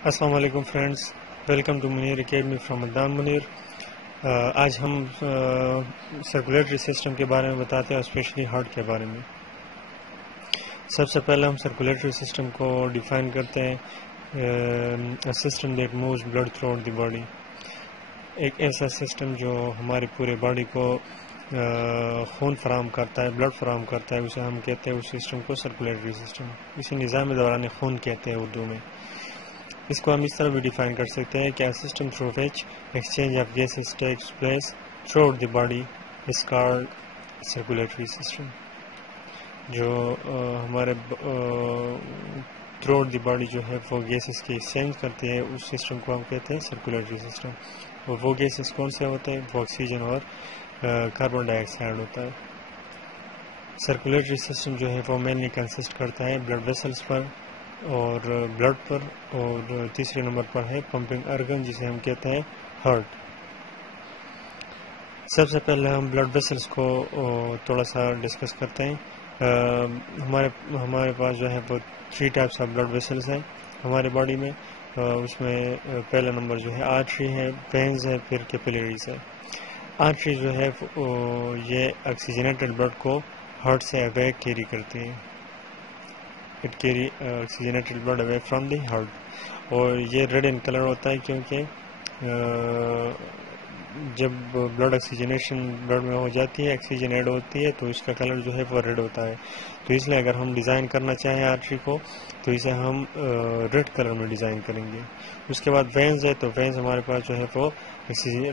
السلام علیکم friends, welcome to Munir academy from Adnan Munir. آج ہم سرکولیٹری سسٹم کے بارے میں بتاتے ہیں، اسپیشلی ہارٹ کے بارے میں۔ سب سے پہلے ہم سرکولیٹری سسٹم کو ڈیفائن کرتے ہیں، system that moves blood throughout the body. ایک ایسا سسٹم جو ہماری پورے باڈی کو خون فراہم کرتا ہے، بلڈ فراہم کرتا ہے، اسے ہم کہتے ہیں اس سسٹم کو سرکولیٹری سسٹم۔ اسے نظام دوران خون کہتے ہیں اردو میں۔ اس کو ہم اس طرح بھی ڈیفائن کر سکتے ہیں کہ system through which exchange of gases takes place through out the body is called circulatory system. جو ہمارے تھرو آؤٹ دی باڈی جو ہے وہ گیسز کی ایکسچینج کرتے ہیں، اس سسٹم کو ہم کہتے ہیں سرکولیٹری سسٹم۔ اور وہ گیسز کون سے ہوتے ہیں؟ وہ آکسیجن اور کاربن ڈائی آکسائڈ ہوتا ہے۔ سرکولیٹری سسٹم جو ہے وہ مینلی کنسسٹ کرتا ہے بلڈ ویسلز پر اور بلڈ پر، اور تیسرے نمبر پر ہے پمپنگ ارگن جسے ہم کہتے ہیں ہارٹ۔ سب سے پہلے ہم بلڈ ویسلز کو تھوڑا سا ڈسکس کرتے ہیں۔ ہمارے پاس جو ہے وہ 3 ٹائپس آف بلڈ ویسلز ہیں ہمارے باڈی میں۔ اس میں پہلا نمبر جو ہے آرٹری ہے، وینز ہے، پھر کیپیلریز ہے۔ آرٹری جو ہے یہ آکسیجنیٹڈ بلڈ کو ہارٹ سے اوے کیری کرتی ہے۔ It carry oxygenated blood away from the heart، اور یہ ریڈ ان کلر ہوتا ہے کیونکہ جب بلڈ آکسیجنیشن بلڈ میں ہو جاتی ہے، آکسیجن ایڈ ہوتی ہے، تو اس کا کلر جو ہے وہ ریڈ ہوتا ہے۔ تو اس لیے اگر ہم ڈیزائن کرنا چاہیں آرٹری کو تو اسے ہم ریڈ کلر میں ڈیزائن کریں گے۔ اس کے بعد وینز ہے، تو وینز ہمارے پاس جو ہے وہ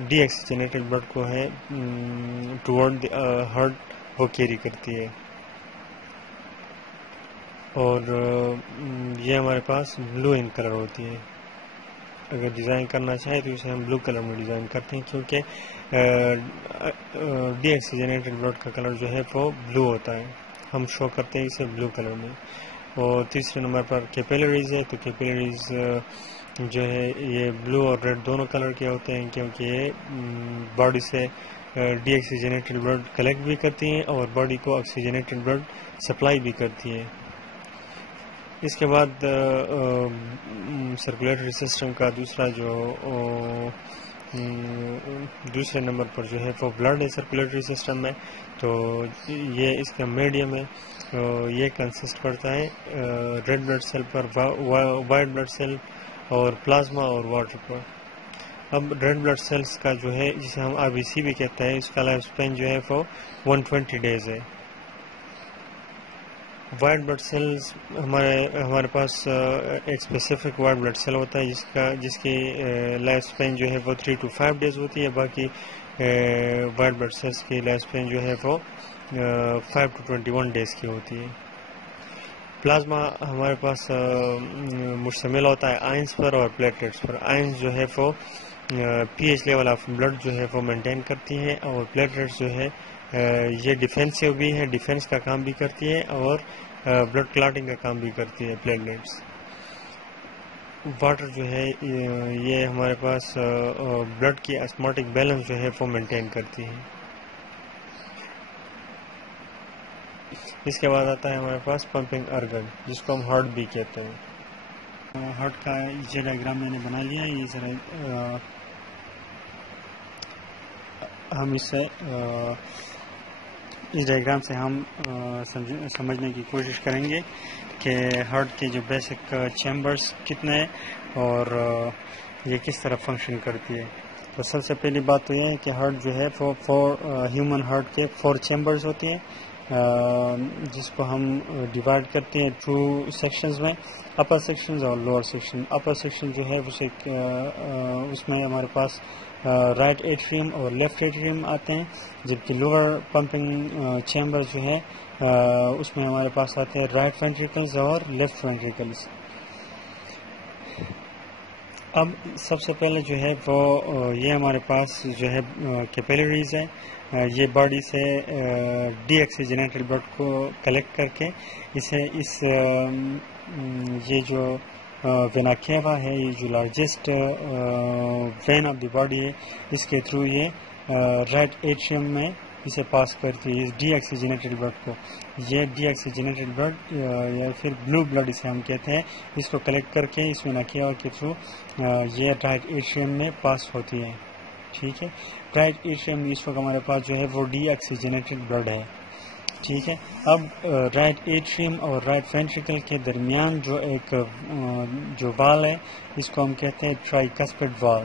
ڈی آکسیجنیٹڈ بلڈ کو ہے ٹورڈ دی ہارٹ وہ کیری کرتی ہے، اور یہ ہمارے پاس بلو ان کلر ہوتی ہے۔ اگر ڈیزائن کرنا چاہیں تو اسے ہم بلو کلر میں ڈیزائن کرتے ہیں کیونکہ ڈی آکسیجنیٹڈ بلڈ کا کلر جو ہے وہ بلو ہوتا ہے، ہم شو کرتے ہیں اسے بلو کلر میں۔ اور تیسرے نمبر پر کیپیلریز ہے، تو کیپیلریز جو ہے یہ بلو اور ریڈ دونوں کلر کے ہوتے ہیں کیونکہ یہ باڈی سے ڈی آکسیجنیٹڈ بلڈ کلیکٹ بھی کرتی ہیں اور باڈی کو آکسیجنیٹڈ بلڈ سپلائی بھی کرتی ہیں۔ اس کے بعد سرکولیٹری سسٹم کا دوسرے نمبر پر جو ہے وہ بلڈ ہے سرکولیٹری سسٹم میں۔ تو یہ اس کا میڈیم ہے، یہ کنسسٹ کرتا ہے ریڈ بلڈ سیل پر، وائٹ بلڈ سیل اور پلازما اور واٹر پر۔ اب ریڈ بلڈ سیلز کا جو ہے جسے ہم RBC بھی کہتے ہیں، اس کا لائف اسپین جو ہے وہ 120 ڈیز ہے۔ وائٹ بلڈ سیلز ہمارے پاس ایک اسپیسیفک وائٹ بلڈ سیل ہوتا ہے جس کی لائف اسپین جو ہے وہ 3 to 5 ڈیز ہوتی ہے، باقی وائٹ بلڈ سیلز کی لائف اسپین جو ہے وہ 5 to 21 ڈیز کی ہوتی ہے۔ پلازما ہمارے پاس مشتمل ہوتا ہے آئنس پر اور پلیٹلیٹس پر۔ آئنس جو ہے وہ pH لیول آف بلڈ جو ہے وہ مینٹین کرتی ہیں، اور پلیٹلیٹس جو ہے یہ ڈیفینسو بھی ہے، ڈیفینس کا کام بھی کرتی ہے اور بلڈ کلاٹنگ کا کام بھی کرتی ہے پلیٹلیٹس۔ واٹر جو ہے یہ ہمارے پاس بلڈ کی اسموٹک بیلنس جو ہے وہ مینٹین کرتی ہے۔ اس کے بعد آتا ہے ہمارے پاس پمپنگ ارگن جس کو ہم ہارٹ بھی کہتے ہیں۔ ہارٹ کا یہ ڈائیگرام میں نے بنا لیا ہے، یہ ذرا ہم اس ڈائیگرام سے ہم سمجھنے کی کوشش کریں گے کہ ہارٹ کے جو بیسک چیمبرز کتنے ہیں اور یہ کس طرح فنکشن کرتی ہے۔ تو سب سے پہلی بات تو یہ ہے کہ ہارٹ جو ہے ہیومن ہارٹ کے 4 چیمبرز ہوتی ہیں، جس کو ہم ڈیوائڈ کرتے ہیں 2 سیکشنز میں، اپر سیکشنز اور لوور سیکشن۔ اپر سیکشن جو ہے اس میں ہمارے پاس رائٹ ایٹریم اور لیفٹ ایٹریم آتے ہیں، جبکہ لوور پمپنگ چیمبر جو ہے اس میں ہمارے پاس آتے ہیں رائٹ وینٹریکلز اور لیفٹ وینٹریکلز۔ اب سب سے پہلے جو ہے وہ یہ ہمارے پاس جو ہے کیپیلریز ہے، یہ باڈی سے ڈی آکسیجنیٹڈ بلڈ کو کلیکٹ کر کے یہ جو وینا کیوا ہے، یہ جو largest when of the body ہے، اس کے تھرو یہ رائٹ ایٹریم میں اسے پاس کرتی ہے اس ڈی آکسیجنیٹڈ بلڈ کو. یہ ڈی آکسیجنیٹڈ بلڈ یا پھر بلو بلڈ اسے ہم کہتے ہیں, اس کو کلیکٹ کر کے اس میں نکیہ کے تھرو یہ رائٹ ایٹریم میں پاس ہوتی ہے. ٹھیک ہے, رائٹ ایٹریم میں اس وقت ہمارے پاس جو ہے وہ ڈی آکسیجنیٹڈ بلڈ ہے. ٹھیک ہے, اب رائٹ ایٹریم اور رائٹ وینٹریکل کے درمیان جو ایک جو وال ہے اس کو ہم کہتے ہیں ٹرائیکسپڈ وال.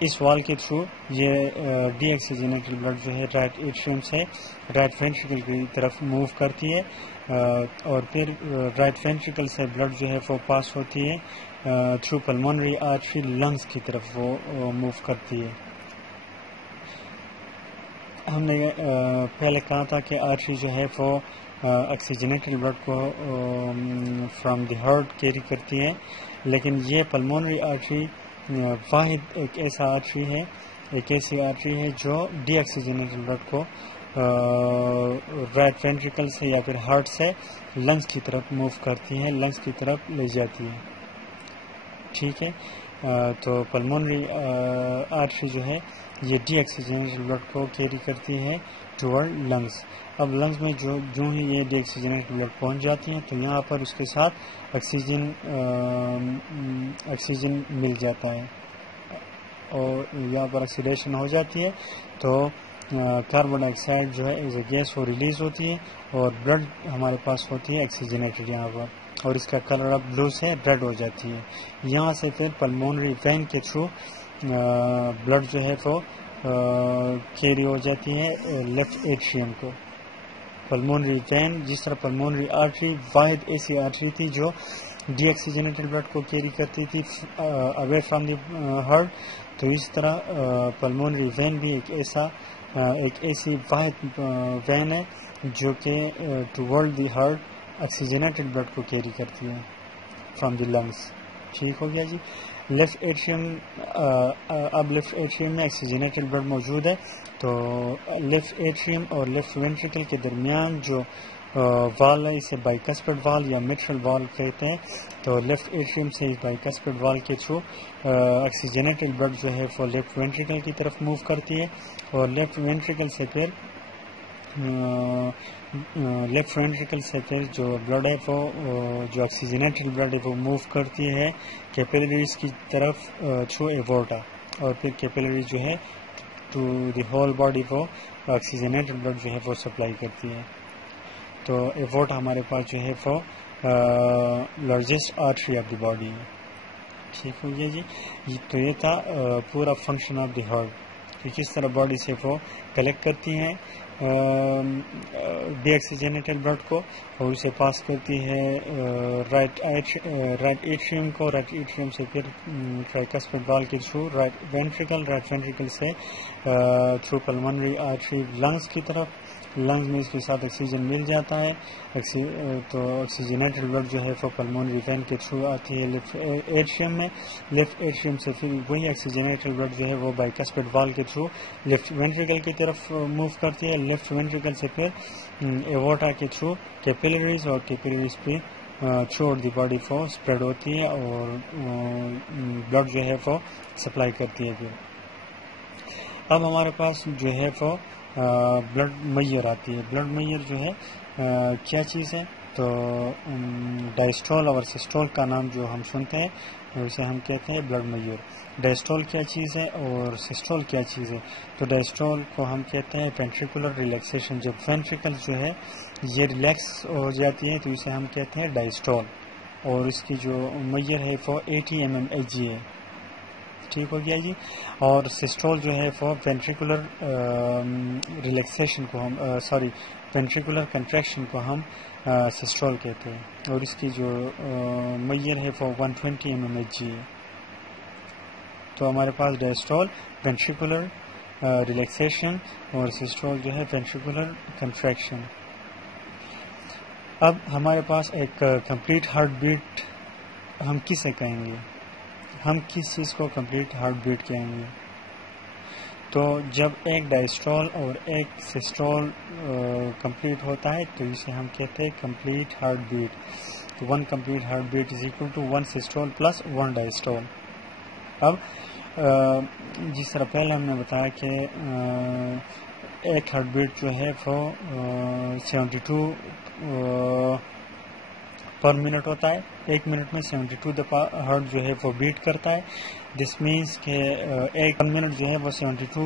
اس وال کے تھرو یہ ڈی آکسیجنیٹڈ بلڈ جو ہے رائٹ ایٹریم سے رائٹ وینٹریکل کی طرف موو کرتی ہے, اور پھر رائٹ وینٹریکل سے بلڈ جو ہے وہ پاس ہوتی ہے تھرو پلمونری آرٹری لنگس کی طرف وہ موو کرتی ہے. ہم نے پہلے کہا تھا کہ آرٹری جو ہے وہ آکسیجنیٹڈ بلڈ کو فرام دی ہارٹ کیری کرتی ہے, لیکن یہ پلمونری آرٹری واحد ایک ایسا آرٹری ہے, ایک ایسی آرٹری ہے جو ڈی آکسیجنیٹڈ بلڈ کو رائٹ وینٹریکل سے یا پھر ہارٹ سے لنگس کی طرف موو کرتی ہے, لنگس کی طرف لے جاتی ہے. ٹھیک ہے, تو پلمونری آرٹری جو ہے یہ ڈی آکسیجنیٹڈ بلڈ کو کیری کرتی ہے ٹورڈ لنگس. اب لنگس میں جو ہی یہ ڈی آکسیجنیٹڈ بلڈ پہنچ جاتی ہیں تو یہاں پر اس کے ساتھ آکسیجن مل جاتا ہے اور یہاں پر آکسیڈیشن ہو جاتی ہے تو کاربن ڈائی آکسائڈ جو ہے ایز اے گیس وہ ریلیز ہوتی ہے اور بلڈ ہمارے پاس ہوتی ہے آکسیجنیٹڈ یہاں پر, اور اس کا کلر اب بلو سے ریڈ ہو جاتی ہے. یہاں سے پھر پلمونری وین کے تھرو بلڈ جو ہے وہ کیری ہو جاتی ہے لیفٹ ایٹریم کو. پلمونری وین, جس طرح پلمونری آرٹری واحد ایسی آرٹری تھی جو ڈی آکسیجنیٹڈ بلڈ کو کیری کرتی تھی اوے فرام دی ہارٹ, تو اس طرح پلمونری وین بھی ایک ایسی واحد وین ہے جو کہ toward the heart oxygenated blood کو کیری کرتی ہے فرام دی لنگس. ٹھیک ہو گیا جی. لیفٹ ایٹریم, اب لیفٹ ایٹریم میں آکسیجنیٹڈ بلڈ موجود ہے, تو لیفٹ ایٹریم اور لیفٹ وینٹریکل کے درمیان جو وال ہے اسے بائیکسپڈ وال یا میٹرل وال کہتے ہیں. تو لیفٹ ایٹریم سے اس بائیکسپڈ وال کے تھرو آکسیجنیٹڈ بلڈ جو ہے وہ لیفٹ وینٹریکل کی طرف موو کرتی ہے, اور لیفٹ وینٹریکل سے پھر جو بلڈ ہے وہ جو آکسیجنیٹڈ بلڈ ہے وہ موو کرتی ہے کیپیلریز کی طرف تھرو ایورٹا, اور پھر کیپیلریز جو ہے ٹو دی ہول باڈی وہ آکسیجنیٹڈ بلڈ جو ہے وہ سپلائی کرتی ہے. تو ایورٹا ہمارے پاس جو ہے وہ largest artery of the body ہے. ٹھیک ہو گیا جی. تو یہ تھا پورا فنکشن آف دی ہارٹ کہ کس طرح باڈی سے وہ کلیکٹ کرتی ہیں ڈی آکسیجنیٹڈ بلڈ کو اور اسے پاس کرتی ہے رائٹ ایٹریم کو, رائٹ ایٹریم سے پھر ٹرائیکسپڈ وال کے تھرو رائٹ وینٹریکل سے تھرو پلمونری آرٹری لنگس کی طرف, لنگس میں اس کے ساتھ آکسیجن مل جاتا ہے, تو آکسیجنیٹڈ بلڈ جو ہے وہ پلمونری وین کے تھرو آتی ہے لیفٹ ایٹریم میں, لیفٹ ایٹریم سے پھر وہی آکسیجنیٹڈ بلڈ جو ہے وہ بائیکسپڈ وال کے تھرو لیفٹ وینٹریکل کی طرف موو کرتی ہے, لیفٹ وینٹریکل سے پھر ایورٹا کے تھرو کیپیلریز, اور کیپیلریز پہ تھرو آؤٹ دی باڈی وہ اسپریڈ ہوتی ہے اور بلڈ جو ہے وہ سپلائی کرتی ہے. پھر اب ہمارے پاس جو ہے وہ بلڈ میئر آتی ہے. بلڈ میئر جو ہے کیا چیز ہے, تو ڈائسٹول اور سسٹول کا نام جو ہم سنتے ہیں اسے ہم کہتے ہیں بلڈ میئر. ڈائسٹول کیا چیز ہے اور سسٹول کیا چیز ہے, تو ڈائسٹول کو ہم کہتے ہیں وینٹریکولر ریلیکسیشن. جب وینٹریکل جو ہے یہ ریلیکس ہو جاتی ہے تو اسے ہم کہتے ہیں ڈائسٹول, اور اس کی جو میئر ہے وہ 80 mmHg ہے. ٹھیک ہو گیا جی. اور سسٹول جو ہے وہ وینٹریکولر ریلیکسیشن کو ہم وینٹریکولر کنٹریکشن کو ہم سسٹول کہتے ہیں, اور اس کی جو میئر ہے وہ 120 mmHg ہے. تو ہمارے پاس ڈائسٹول وینٹریکولر ریلیکسیشن اور سسٹول جو ہے وینٹریکولر کنٹریکشن. اب ہمارے پاس ایک کمپلیٹ ہارٹ بیٹ ہم کسے کہیں گے, ہم کس چیز کو کمپلیٹ ہارٹ بیٹ کہیں گے, تو جب ایک ڈائسٹول اور ایک سسٹول کمپلیٹ ہوتا ہے تو اسے ہم کہتے ہیں کمپلیٹ ہارٹ بیٹ. تو 1 complete heart beat is equal to 1 systole plus 1 diastole. اب جس طرح پہلے ہم نے بتایا کہ ایک ہارٹ بیٹ جو ہے وہ 72 پر منٹ ہوتا ہے. ایک منٹ میں 72 دفعہ ہارٹ جو ہے وہ بیٹ کرتا ہے. دس مینس کہ ایک منٹ جو ہے وہ 72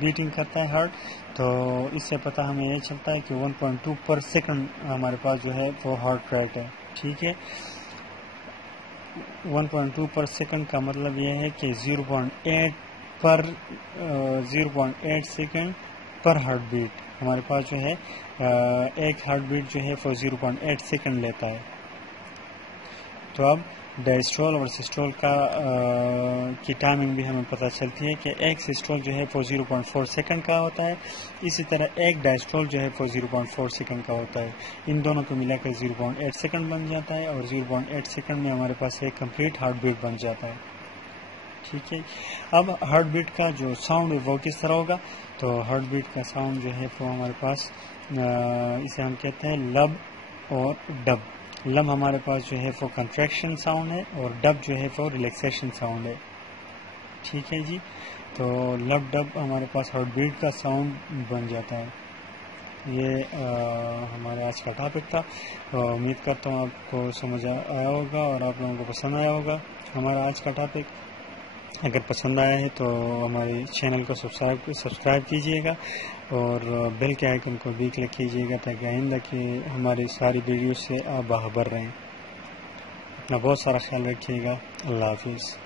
بیٹنگ کرتا ہے ہارٹ. تو اس سے پتہ ہمیں یہ چلتا ہے کہ 1.2 پر سیکنڈ ہمارے پاس جو ہے وہ ہارٹ ریٹ ہے. ٹھیک ہے, 1.2 پر سیکنڈ کا مطلب یہ ہے کہ 0.8 سیکنڈ پر ہارٹ بیٹ ہمارے پاس جو ہے ایک ہارٹ بیٹ جو ہے وہ 0.8 سیکنڈ لیتا ہے. تو اب ڈائسٹول اور سسٹول کی ٹائمنگ بھی ہمیں پتہ چلتی ہے کہ ایک سسٹول جو ہے وہ 0.4 سیکنڈ کا ہوتا ہے, اسی طرح ایک ڈائسٹول جو ہے وہ 0.4 سیکنڈ کا ہوتا ہے. ان دونوں کو ملا کر 0.8 سیکنڈ بن جاتا ہے, اور 0.8 سیکنڈ میں ہمارے پاس ایک کمپلیٹ ہارٹ بیٹ بن جاتا ہے. ٹھیک ہے, اب ہارٹ بیٹ کا جو ساؤنڈ ہے وہ کس طرح ہوگا؟ تو ہارٹ بیٹ کا ساؤنڈ جو ہے وہ ہمارے پاس اسے ہم کہتے ہیں لب اور ڈب. لب ہمارے پاس جو ہے وہ کنٹریکشن ساؤنڈ ہے, اور ڈب جو ہے وہ ریلیکسیشن ساؤنڈ ہے. ٹھیک ہے جی, تو لب ڈب ہمارے پاس ہارٹ بیٹ کا ساؤنڈ بن جاتا ہے. یہ ہمارا آج کا ٹاپک تھا. امید کرتا ہوں آپ کو سمجھ آیا ہوگا اور آپ لوگوں کو پسند آیا ہوگا ہمارا آج کا ٹاپک. اگر پسند آیا ہے تو ہمارے چینل کو سبسکرائب کیجیے گا, اور بیل کے آئیکن کو بھی کلک کیجیے گا تاکہ آئندہ کہ ہماری ساری ویڈیوز سے آپ باخبر رہیں. اپنا بہت سارا خیال رکھیے گا. اللہ حافظ.